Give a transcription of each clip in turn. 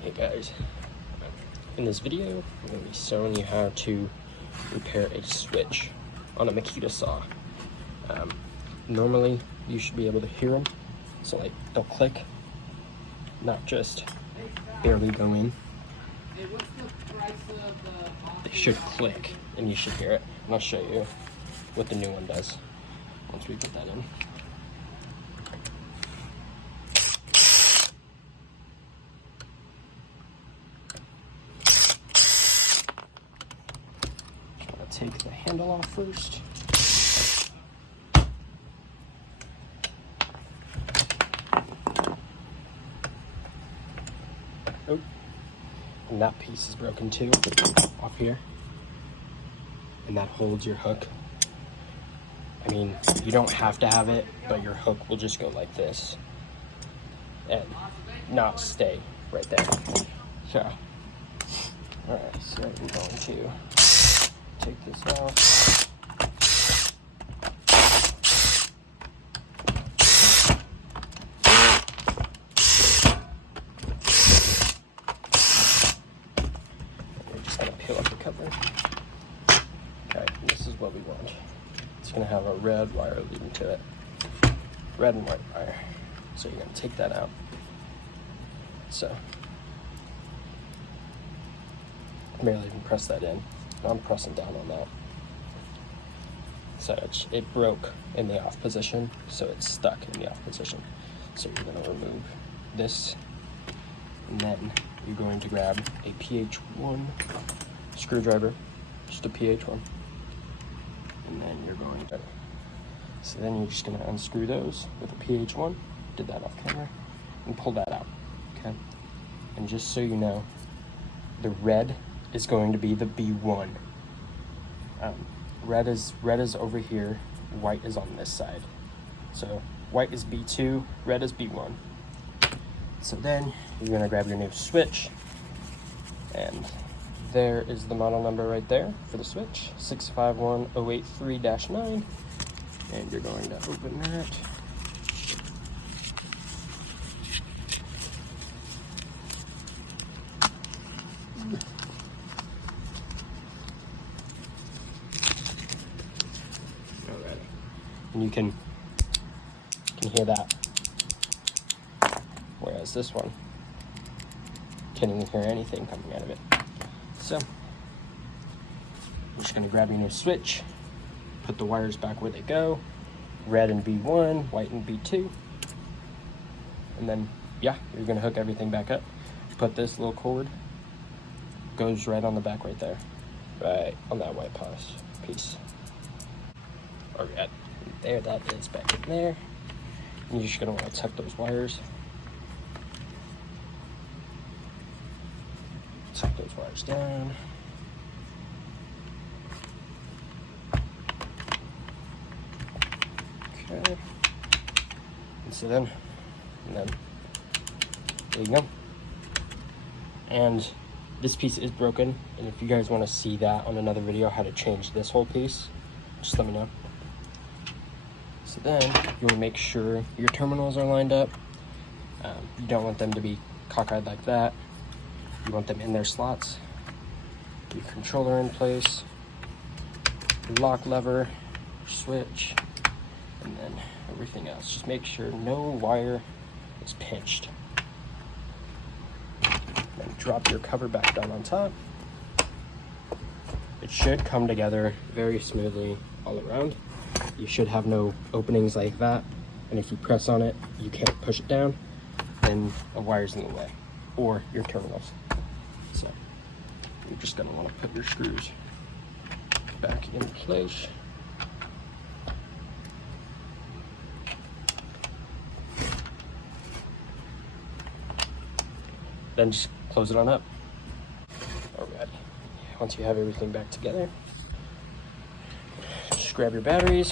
Hey guys, in this video I'm going to be showing you how to repair a switch on a Makita saw. Normally you should be able to hear them, so like they'll click, not just barely go in. They should click and you should hear it, and I'll show you what the new one does once we put that in. Take the handle off first. Oh, and that piece is broken too, off here. And that holds your hook. I mean, you don't have to have it, but your hook will just go like this and not stay right there. So, all right, so we're going to take this out. We're just going to peel up the cover. Okay, this is what we want. It's going to have a red wire leading to it. Red and white wire. So you're going to take that out. So, barely even press that in. I'm pressing down on that. So it broke in the off position, so it's stuck in the off position. So you're going to remove this, and then you're going to grab a PH1 screwdriver, just a PH1, and then you're going to, so then you're just going to unscrew those with a PH1, did that off camera, and pull that out, okay? And just so you know, the red is going to be the B1. Red is over here, white is on this side. So white is B2, red is B1. So then you're gonna grab your new switch, and there is the model number right there for the switch, 651083-9, and you're going to open that. And you can hear that, whereas this one can't even hear anything coming out of it. So I'm just going to grab your new switch, put the wires back where they go, red in B1, white in B2, and then yeah, you're going to hook everything back up. Put this little cord, goes right on the back right there, right on that white piece. Alright. There, that is back in there. And you're just going to want to tuck those wires. Tuck those wires down. Okay. And so then, there you go. And this piece is broken. And if you guys want to see that on another video, how to change this whole piece, just let me know. So then you want to make sure your terminals are lined up. You don't want them to be cockeyed like that. You want them in their slots. Your controller in place, your lock lever, your switch, and then everything else. Just make sure no wire is pinched. Then drop your cover back down on top. It should come together very smoothly all around. You should have no openings like that, and if you press on it, you can't push it down, then a wire's in the way, or your terminals. So you're just going to want to put your screws back in place. Then just close it on up. Alright, once you have everything back together, just grab your batteries,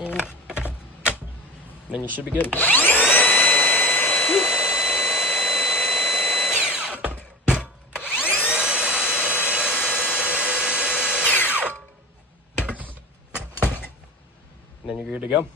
and then you should be good. And then you're good to go.